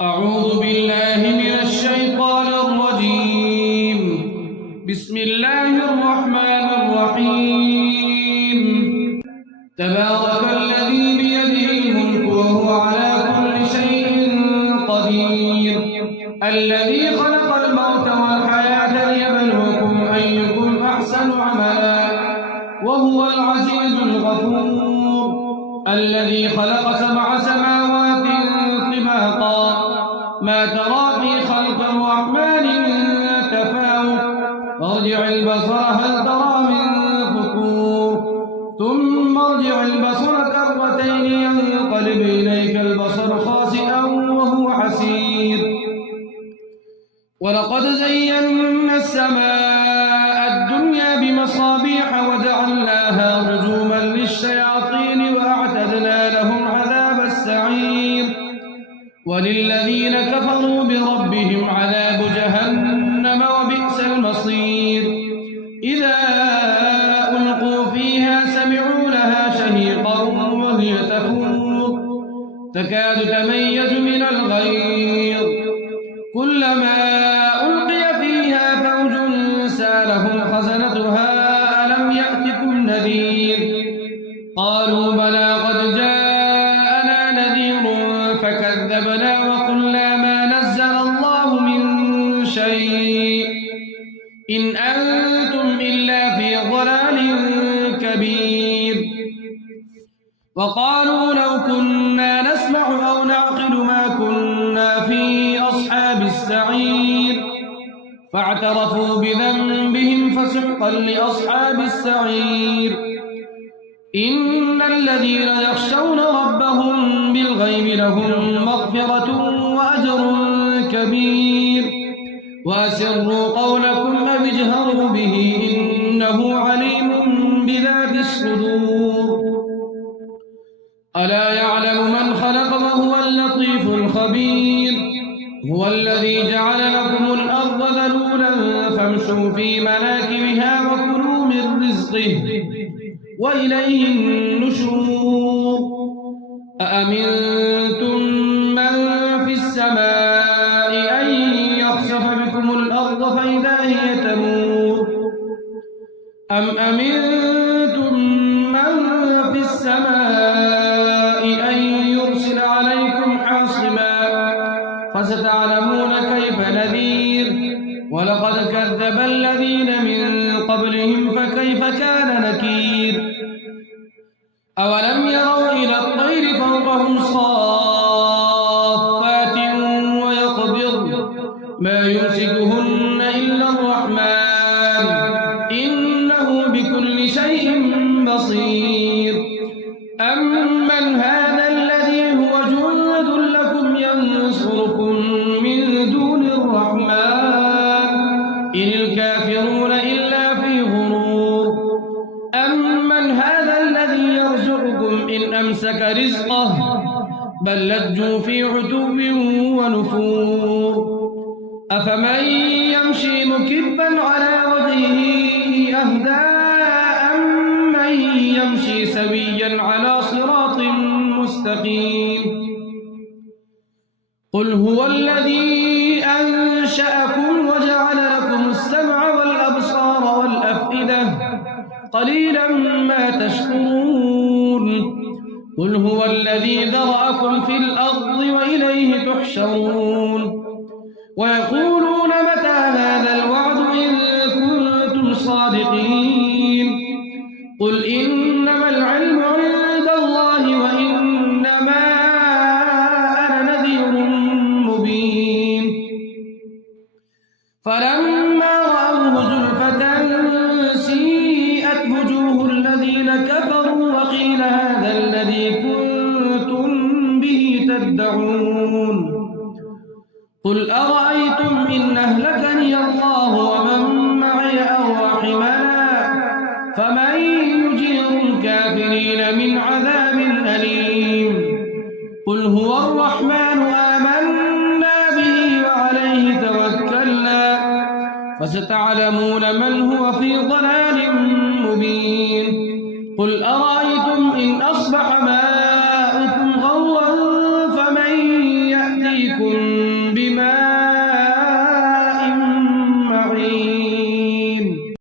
أعوذ بالله من الشيطان الرجيم. بسم الله الرحمن الرحيم. تبارك الذي بيده الملك وهو على كل شيء قدير. الذي خلق الموت والحياة ليبلوكم أيكم أحسن عملا وهو العزيز الغفور. الذي خلق 7 سماوات طباقا ما ترى في خلق الرحمن من تفاوت فارجع البصر هل ترى من فطور ثم ارجع البصر كرتين ينقلب إليك البصر خاسئا وهو حسير. ولقد زينا السماء الدنيا بمصابيح وجعلناها رجوما للشياطين وأعتدنا لهم عذاب السعير. وللذين كفروا بربهم عذاب جهنم وبئس المصير. إذا ألقوا فيها سمعوا لها شهيقا وهي تفور تكاد تميز من الغيظ كلما ألقي فيها فوج سألهم خزنتها ألم يأتكم نذير قالوا بلى قد جاءنا نذير فكذبنا وقلنا ما نزل الله من شيء إن أنتم إلا في ضلال كبير. وقالوا لو كنا نسمع أو نعقل ما كنا في أصحاب السعير فاعترفوا بذنبهم فسحقا لأصحاب السعير. إن الذين يخشون ربهم بالغيب لهم مغفرة وأجر كبير. وأسروا قولكم أو اجهروا به إنه عليم بذات الصدور. ألا يعلم من خلق وهو اللطيف الخبير. هو الذي جعل لكم الأرض ذلولا فامشوا في مناكبها وكلوا من رزقه وإليه النشور. أأمنتم من في السماء أن يخسف بكم الأرض فإذا هي تمور أم أمنتم من في السماء أن يرسل عليكم حاصبا فستعلمون كيف نذير. ولقد كذب الذين من قبلهم فكيف كان نكير. أولم يروا إلى الطير فوقهم صافات ويقبضن ما يمسكهن إلا الرحمن إنه بكل شيء بصير. أمن هذا الذي هو جند لكم ينصركم من دون الرحمن إن الكافرون إلا في غرور. أمن هذا الذي يرزقكم إن أمسك رزقه بل لجوا في عتو ونفور. أفمن يمشي مكبا على وجهه أهدى أمن يمشي سويا على صراط مستقيم. قل هو الذي أنشأكم وجعل لكم السمع والأبصار والأفئدة قليلا ما تشكرون. قل هو الذي ذرأكم في الأرض وإليه تحشرون. ويقولون متى هذا الوعد إن كنتم صادقين. قل إنما العلم عند الله وإنما أنا نذير مبين. فلما رأوه زلفة سيئت وجوه الذين كفروا وقيل هذا الذي كنتم به تدعون. قل أرأيتم إن أهلكني الله ومن معي أو رحمنا فمن يجير الكافرين من عذاب أليم. قل هو الرحمن آمنا به وعليه توكلنا فستعلمون من هو في ضلال مبين. قل أرأيتم إن أصبح ماؤكم غورا فمن يأتيكم بماء معين